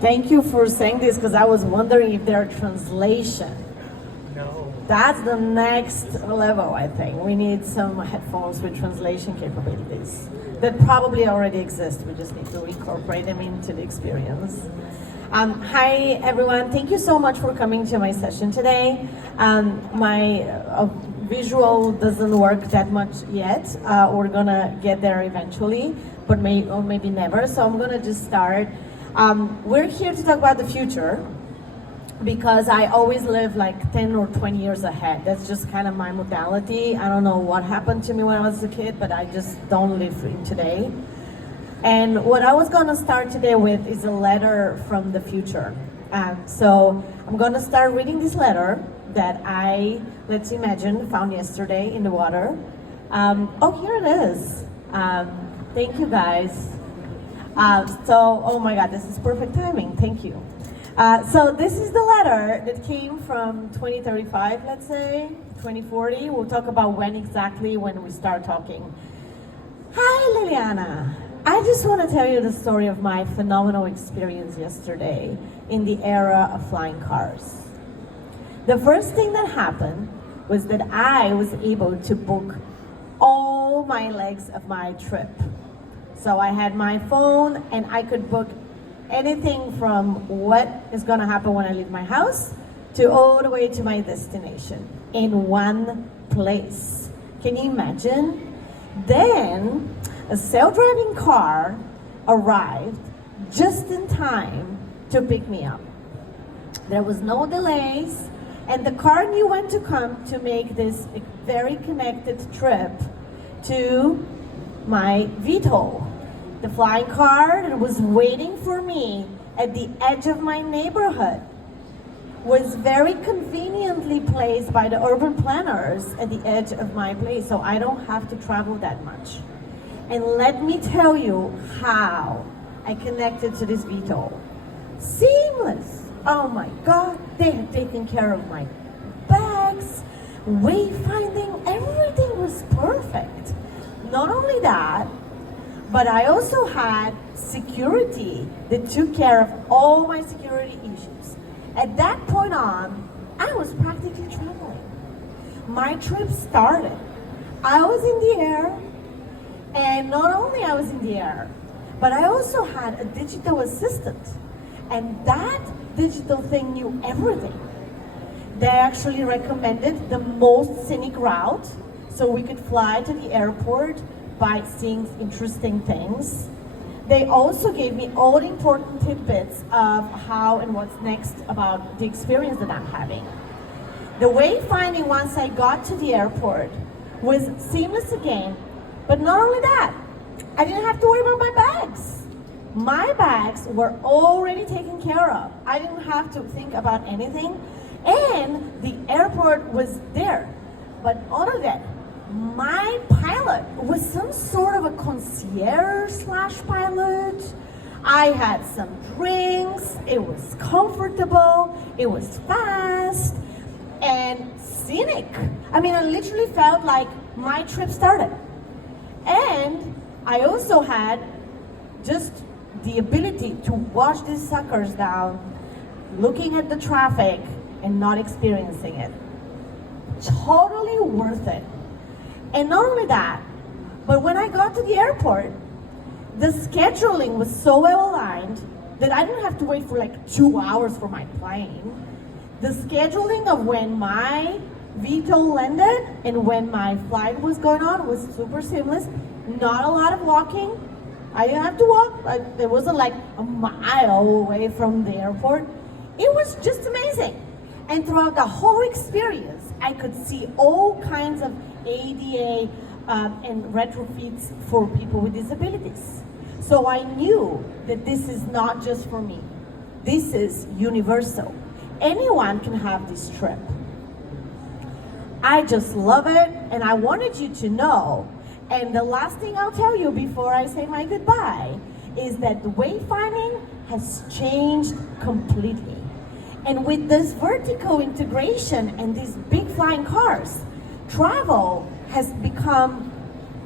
Thank you for saying this because I was wondering if there are translation. No. That's the next level, I think. We need some headphones with translation capabilities that probably already exist. We just need to incorporate them into the experience. Hi, everyone. Thank you so much for coming to my session today. My visual doesn't work that much yet. We're gonna get there eventually, but maybe never. So I'm gonna just start. We're here to talk about the future because I always live like 10 or 20 years ahead. That's just kind of my modality. I don't know what happened to me when I was a kid, but I just don't live in today. And what I was gonna start today with is a letter from the future. So I'm gonna start reading this letter that I, let's imagine, found yesterday in the water. Oh, here it is. Thank you guys. Oh my God, this is perfect timing, thank you. So this is the letter that came from 2035, let's say, 2040. We'll talk about when exactly when we start talking. Hi, Liliana. I just want to tell you the story of my phenomenal experience yesterday in the era of flying cars. The first thing that happened was that I was able to book all my legs of my trip. So I had my phone and I could book anything from what is gonna happen when I leave my house to all the way to my destination in one place. Can you imagine? Then a self-driving car arrived just in time to pick me up. There was no delays, and the car knew when to come to make this very connected trip to my VTOL. The flying car that was waiting for me at the edge of my neighborhood was very conveniently placed by the urban planners at the edge of my place, so I don't have to travel that much. And let me tell you how I connected to this VTOL. Seamless. Oh my God, they had taken care of my bags, wayfinding, everything was perfect. Not only that, but I also had security that took care of all my security issues. At that point on, I was practically traveling. My trip started. I was in the air, and not only I was in the air, but I also had a digital assistant. And that digital thing knew everything. They actually recommended the most scenic route so we could fly to the airport by seeing interesting things. They also gave me all the important tidbits of how and what's next about the experience that I'm having. The wayfinding once I got to the airport was seamless again, but not only that, I didn't have to worry about my bags. My bags were already taken care of. I didn't have to think about anything, and the airport was there. But other than that, my pilot was some sort of a concierge / pilot. I had some drinks, it was comfortable, it was fast, and scenic. I mean, I literally felt like my trip started. And I also had just the ability to watch these suckers down, looking at the traffic and not experiencing it. Totally worth it. And not only that, but when I got to the airport, the scheduling was so well aligned that I didn't have to wait for like 2 hours for my plane. The scheduling of when my VTOL landed and when my flight was going on was super seamless. Not a lot of walking. I didn't have to walk. It wasn't like a mile away from the airport. It was just amazing. And throughout the whole experience, I could see all kinds of ADA and retrofits for people with disabilities. So I knew that this is not just for me. This is universal. Anyone can have this trip. I just love it, and I wanted you to know. And the last thing I'll tell you before I say my goodbye is that the wayfinding has changed completely. And with this vertical integration and these big flying cars, travel has become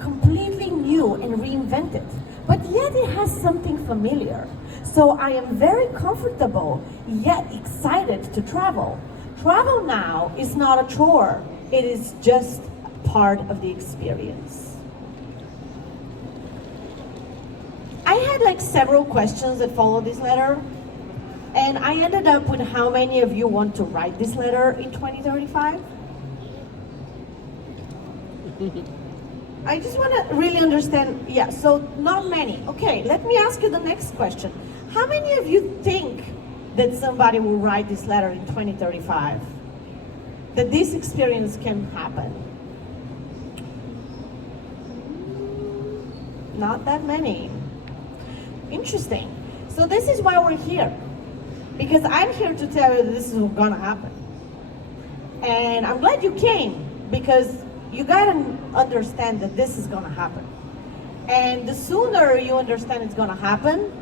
completely new and reinvented. but yet it has something familiar. So I am very comfortable, yet excited to travel. Travel now is not a chore, it is just part of the experience. I had like several questions that follow this letter, and I ended up with how many of you want to write this letter in 2035? I just want to really understand, yeah, so not many. Okay, let me ask you the next question. How many of you think that somebody will write this letter in 2035? That this experience can happen? Not that many. Interesting. So this is why we're here. Because I'm here to tell you that this is gonna happen. And I'm glad you came, because you gotta understand that this is gonna happen. And the sooner you understand it's gonna happen,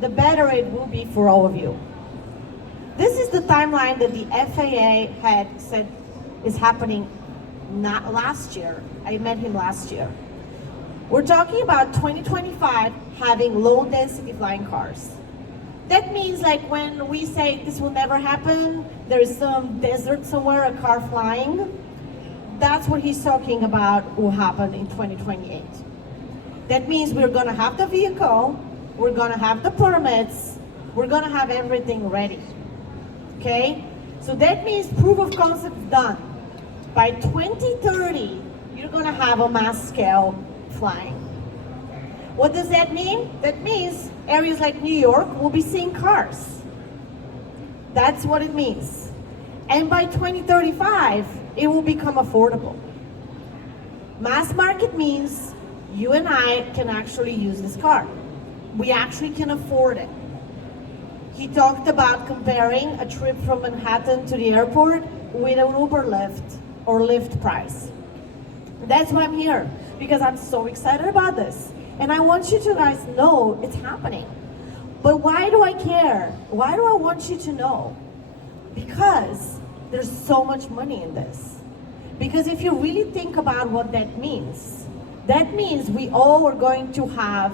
the better it will be for all of you. This is the timeline that the FAA had said is happening not last year. I met him last year. We're talking about 2025 having low density flying cars. That means like when we say this will never happen, there is some desert somewhere, a car flying, that's what he's talking about will happen in 2028. That means we're gonna have the vehicle, we're gonna have the permits, we're gonna have everything ready, okay? So that means proof of concept done. By 2030, you're gonna have a mass scale flying. What does that mean? That means areas like New York will be seeing cars. That's what it means. And by 2035, it will become affordable. Mass market means you and I can actually use this car. We actually can afford it. He talked about comparing a trip from Manhattan to the airport with an Uber Lyft or Lyft price. That's why I'm here, because I'm so excited about this. And I want you to guys know it's happening. But why do I care? Why do I want you to know? Because there's so much money in this. Because if you really think about what that means we all are going to have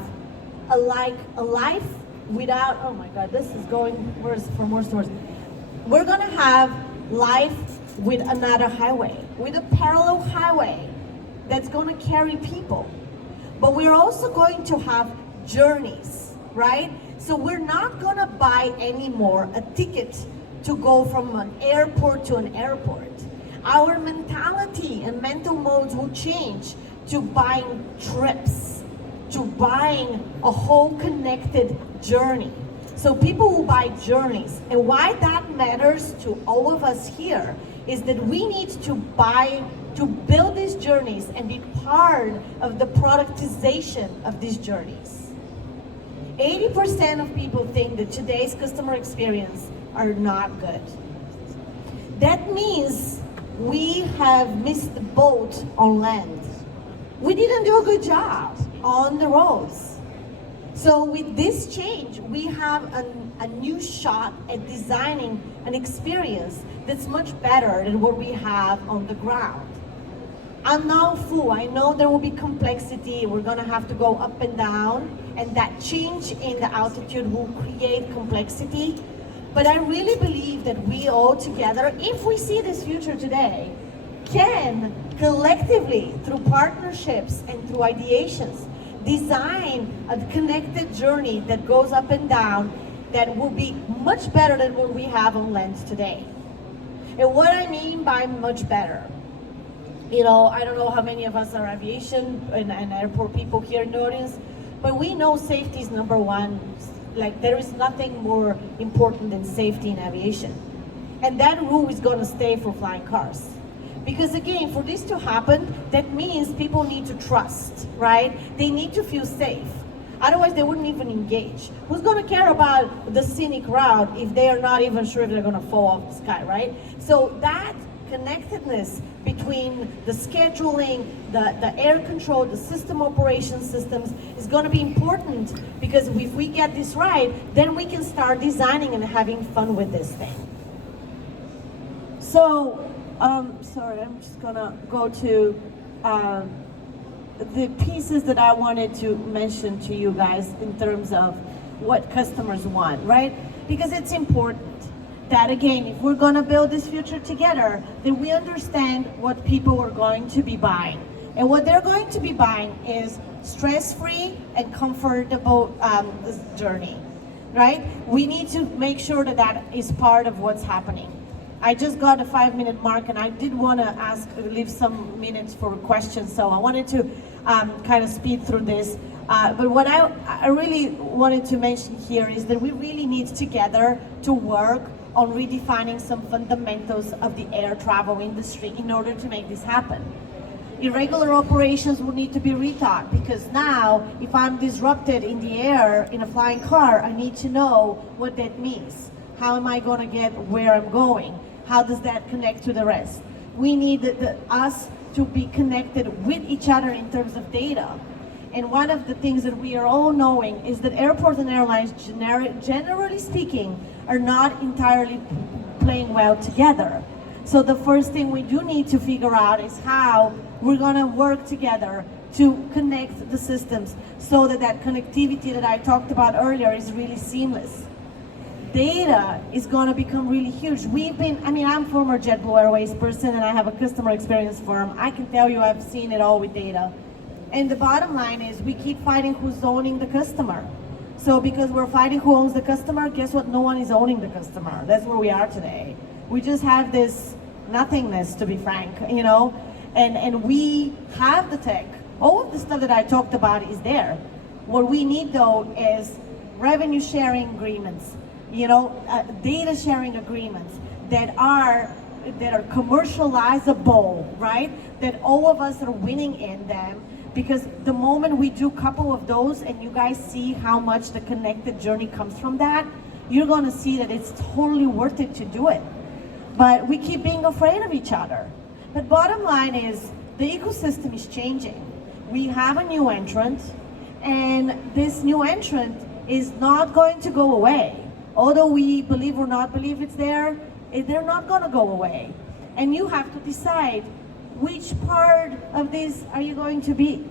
a life without, oh my God, this is going for more stores. We're gonna have life with another highway, with a parallel highway that's gonna carry people. But we're also going to have journeys, right? So we're not gonna buy anymore a ticket to go from an airport to an airport. Our mentality and mental modes will change to buying trips, to buying a whole connected journey. So people will buy journeys. And why that matters to all of us here is that we need to build these journeys and be part of the productization of these journeys. 80% of people think that today's customer experience are not good. That means we have missed the boat on land. We didn't do a good job on the roads. So with this change, we have a new shot at designing an experience that's much better than what we have on the ground. I'm now full. I know there will be complexity. We're gonna have to go up and down, and that change in the altitude will create complexity. But I really believe that we all together, if we see this future today, can collectively, through partnerships and through ideations, design a connected journey that goes up and down that will be much better than what we have on land today. And what I mean by much better, you know, I don't know how many of us are aviation and airport people here in the audience, but we know safety is number one. Like, there is nothing more important than safety in aviation. And that rule is gonna stay for flying cars. Because again, for this to happen, that means people need to trust, right? They need to feel safe. Otherwise, they wouldn't even engage. Who's gonna care about the scenic route if they are not even sure if they're gonna fall off the sky, right? So that connectedness between the scheduling, the air control, the system operation systems is gonna be important, because if we get this right, then we can start designing and having fun with this thing. So, sorry, I'm just gonna go to the pieces that I wanted to mention to you guys in terms of what customers want, right? Because it's important that, again, if we're going to build this future together, then we understand what people are going to be buying. And what they're going to be buying is stress-free and comfortable journey, right? We need to make sure that that is part of what's happening. I just got a 5-minute mark, and I did want to leave some minutes for questions, so I wanted to kind of speed through this. But what I really wanted to mention here is that we really need together to work on redefining some fundamentals of the air travel industry in order to make this happen. Irregular operations will need to be rethought, because now if I'm disrupted in the air in a flying car, I need to know what that means. How am I going to get where I'm going? How does that connect to the rest? We need us to be connected with each other in terms of data. And one of the things that we are all knowing is that airports and airlines, generally speaking, are not entirely playing well together. So the first thing we do need to figure out is how we're going to work together to connect the systems so that that connectivity that I talked about earlier is really seamless. Data is going to become really huge. I'm a former JetBlue Airways person, and I have a customer experience firm. I can tell you I've seen it all with data. And the bottom line is we keep fighting who's owning the customer. So because we're fighting who owns the customer, guess what? No one is owning the customer. That's where we are today. We just have this nothingness, to be frank, you know? And we have the tech. All of the stuff that I talked about is there. What we need, though, is revenue sharing agreements, data sharing agreements that are commercializable, right? That all of us are winning in them. Because the moment we do a couple of those and you guys see how much the connected journey comes from that, you're going to see that it's totally worth it to do it. But we keep being afraid of each other. But bottom line is the ecosystem is changing. We have a new entrant, and this new entrant is not going to go away. Although we believe or not believe it's there, they're not going to go away. And you have to decide which part of this are you going to be?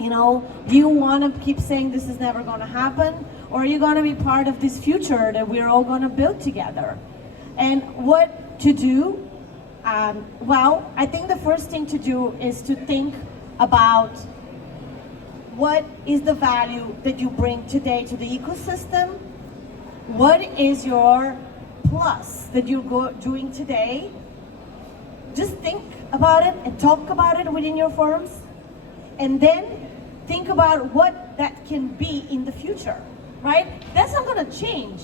Do you want to keep saying this is never going to happen? Or are you going to be part of this future that we're all going to build together? And what to do? Well, I think the first thing to do is to think about what is the value that you bring today to the ecosystem? What is your plus that you're doing today? Just think about it and talk about it within your firms, and then think about what that can be in the future, right? That's not going to change.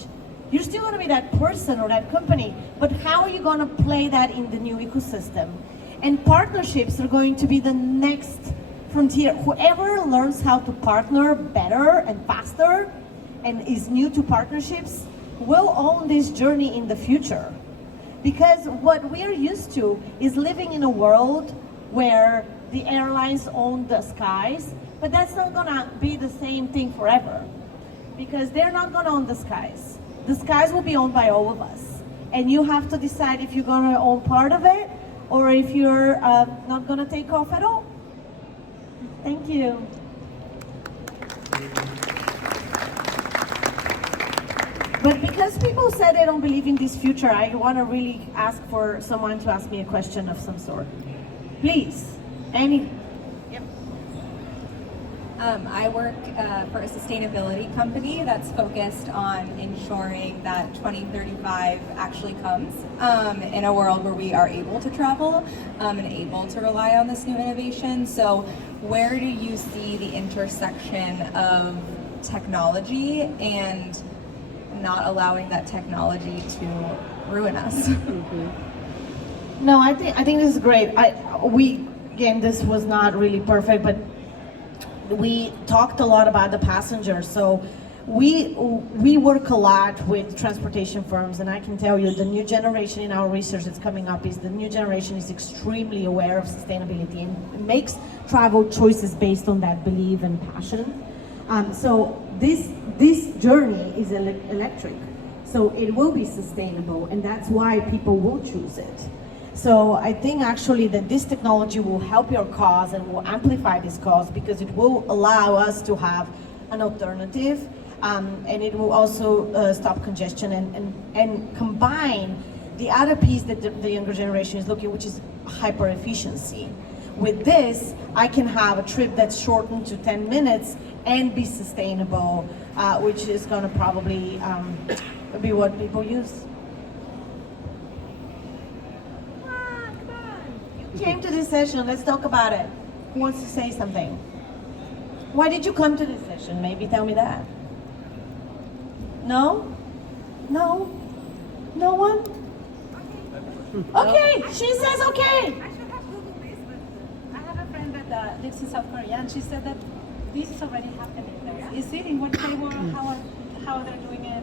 You're still going to be that person or that company, but how are you going to play that in the new ecosystem? And partnerships are going to be the next frontier. Whoever learns how to partner better and faster and is new to partnerships will own this journey in the future. Because what we're used to is living in a world where the airlines own the skies, but that's not gonna be the same thing forever. Because they're not gonna own the skies. The skies will be owned by all of us. And you have to decide if you're gonna own part of it or if you're not gonna take off at all. Thank you. But because people said they don't believe in this future, I want to really ask for someone to ask me a question of some sort. Please, any? Yep. I work for a sustainability company that's focused on ensuring that 2035 actually comes in a world where we are able to travel and able to rely on this new innovation. So where do you see the intersection of technology and not allowing that technology to ruin us? No, I think this is great. Again, this was not really perfect, but we talked a lot about the passengers. So we work a lot with transportation firms, and I can tell you the new generation in our research that's coming up is the new generation is extremely aware of sustainability and makes travel choices based on that belief and passion. So this journey is electric, so it will be sustainable, and that's why people will choose it. So I think actually that this technology will help your cause and will amplify this cause because it will allow us to have an alternative, and it will also stop congestion and combine the other piece that the younger generation is looking, which is hyper efficiency. With this, I can have a trip that's shortened to 10 minutes and be sustainable, which is going to probably be what people use. Come on. You came to this session, let's talk about it. Who wants to say something? Why did you come to this session? Maybe tell me that. No? No? No one? Okay, she says okay. I should have Googled this, but I have a friend that lives in South Korea, and she said that this is already happening there. Is it in what they were? How they're doing it?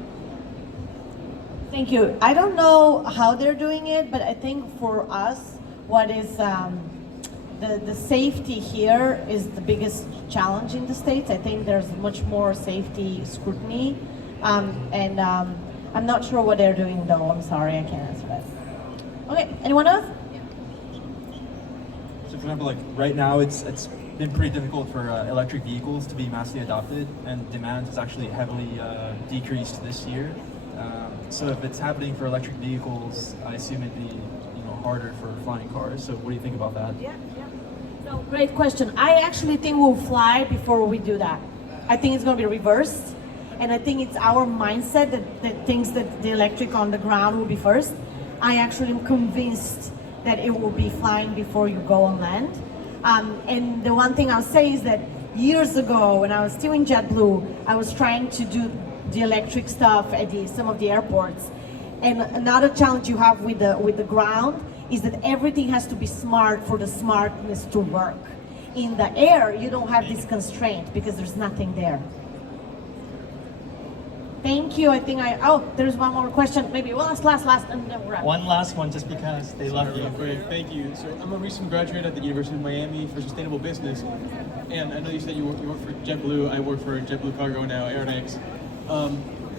Thank you. I don't know how they're doing it, but I think for us, what is the safety here is the biggest challenge in the States. I think there's much more safety scrutiny, and I'm not sure what they're doing though. I'm sorry, I can't answer that. Okay, anyone else? So for example, like right now it's been pretty difficult for electric vehicles to be massively adopted, and demand has actually heavily decreased this year. So if it's happening for electric vehicles, I assume it'd be harder for flying cars. So what do you think about that? Yeah. So great question. I actually think we'll fly before we do that. I think it's going to be reversed, and I think it's our mindset that thinks that the electric on the ground will be first. I actually am convinced that it will be flying before you go on land. And the one thing I'll say is that years ago, when I was still in JetBlue, I was trying to do the electric stuff at some of the airports. And another challenge you have with the ground is that everything has to be smart for the smartness to work. In the air, you don't have this constraint because there's nothing there. Thank you. I think there's one more question. Maybe last, and then we're out. One last one, just because they love you. Great, thank you. So I'm a recent graduate at the University of Miami for sustainable business, and I know you said you work for JetBlue. I work for JetBlue Cargo now, Aeronautics.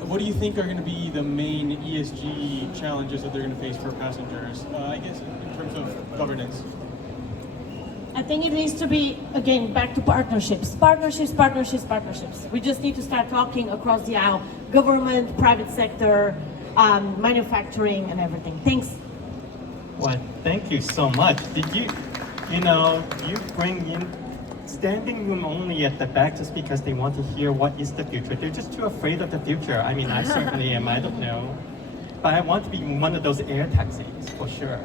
What do you think are going to be the main ESG challenges that they're going to face for passengers? I guess in terms of governance. I think it needs to be, again, back to partnerships. Partnerships. We just need to start talking across the aisle. Government, private sector, manufacturing, and everything. Thanks. Well, thank you so much. Did you bring in standing room only at the back just because they want to hear what is the future? They're just too afraid of the future. I mean, I certainly am, I don't know. But I want to be one of those air taxis, for sure.